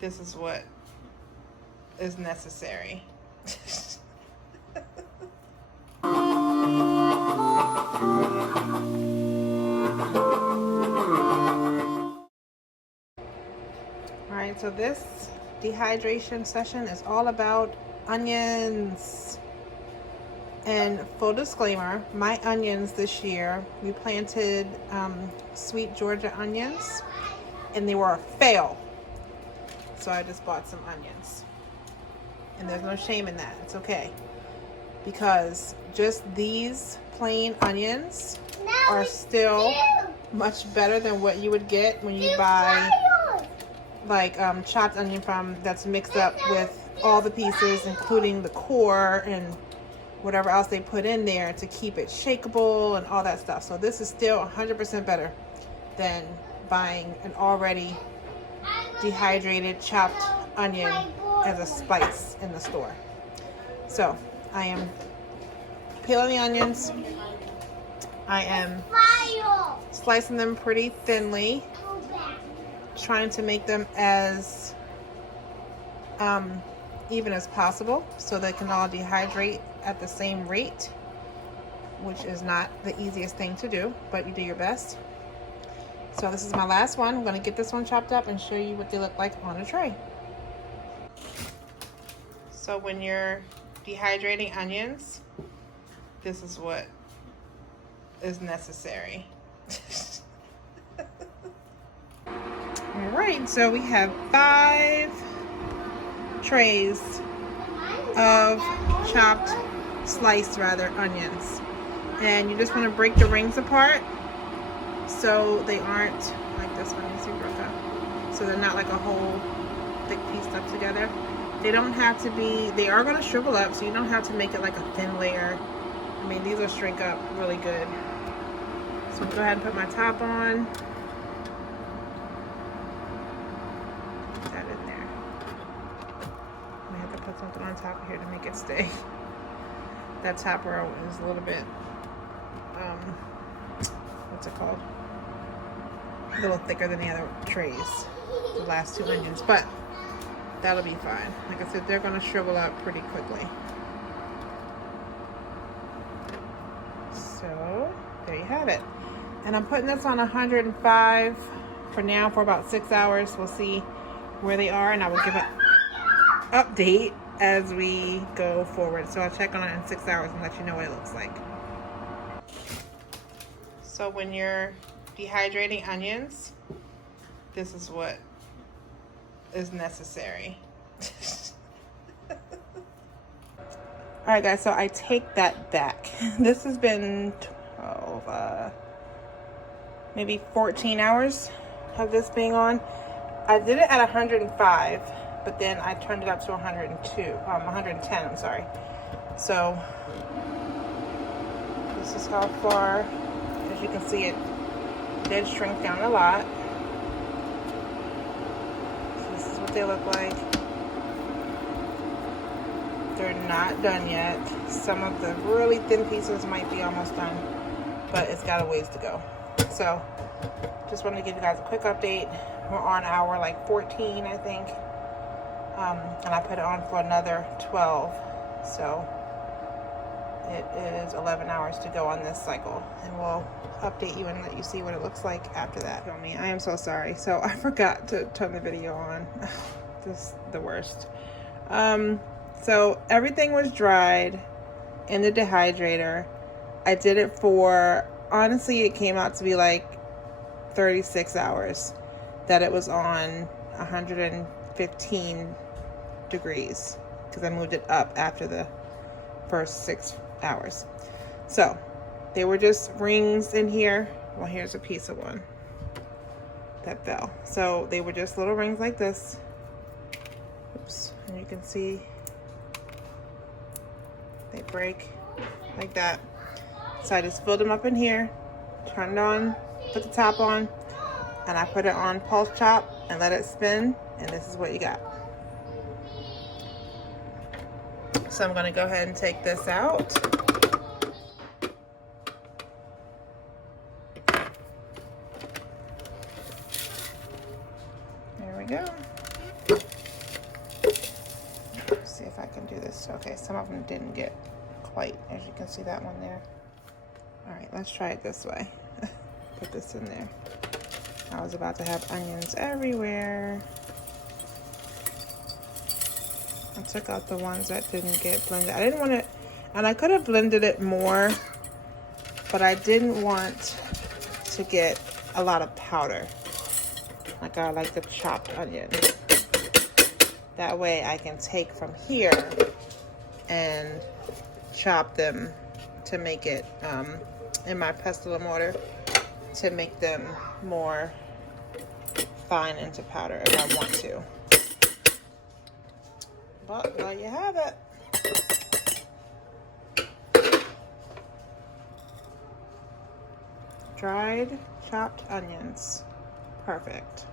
this is what is necessary. Alright, so this dehydration session is all about onions. And full disclaimer, my onions this year, we planted sweet Georgia onions and they were a fail. So I just bought some onions. And there's no shame in that. It's okay. Because just these plain onions are still much better than what you would get when you buy like chopped onion from that's mixed up with all the pieces, including the core and whatever else they put in there to keep it shakeable and all that stuff. So this is still 100% better than buying an already dehydrated chopped onion as a spice in the store. So I am peeling the onions. I am slicing them pretty thinly, trying to make them as even as possible so they can all dehydrate at the same rate, which is not the easiest thing to do, but you do your best. So this is my last one. I'm going to get this one chopped up and show you what they look like on a tray. So when you're dehydrating onions, this is what is necessary. All right, so we have 5 trays of chopped, sliced onions, and you just want to break the rings apart so they aren't like this one. You see, broke, so they're not like a whole thick piece stuck together. They don't have to be, they are going to shrivel up, so you don't have to make it like a thin layer. I mean, these will shrink up really good. So go ahead and put my top on. Put that in there. I have to put something on top of here to make it stay. That top row is a little bit, what's it called? A little thicker than the other trays, the last 2 onions, but that'll be fine. Like I said, they're gonna shrivel up pretty quickly. So there you have it. And I'm putting this on 105 for now for about 6 hours. We'll see where they are, and I will give an update as we go forward. So I'll check on it in 6 hours and let you know what it looks like. So when you're dehydrating onions, this is what is necessary. All right, guys, so I take that back. This has been 12, maybe 14 hours of this being on. I did it at 105, but then I turned it up to 110, I'm sorry. So this is how far, as you can see, it did shrink down a lot. So this is what they look like. They're not done yet. Some of the really thin pieces might be almost done, but it's got a ways to go. So just wanted to give you guys a quick update. We're on hour like 14, I think. And I put it on for another 12. So it is 11 hours to go on this cycle, and we'll update you and let you see what it looks like after that. I am so sorry. So I forgot to turn the video on. This is the worst. So everything was dried in the dehydrator. I did it for, honestly, it came out to be like 36 hours that it was on 115 degrees, because I moved it up after the first 6 hours. So they were just rings in here. Well, here's a piece of one that fell. So they were just little rings like this. Oops. And you can see they break like that. So I just filled them up in here, turned on, put the top on, and I put it on pulse chop and let it spin, and this is what you got. So I'm gonna go ahead and take this out. There we go. Let's see if I can do this. Okay, some of them didn't get quite, as you can see that one there. All right, let's try it this way. Put this in there. I was about to have onions everywhere. I took out the ones that didn't get blended. I didn't want it, and I could have blended it more, but I didn't want to get a lot of powder. Like I like the chopped onion. That way I can take from here and chop them to make it in my pestle and mortar to make them more fine into powder if I want to. But there you have it. Dried chopped onions. Perfect.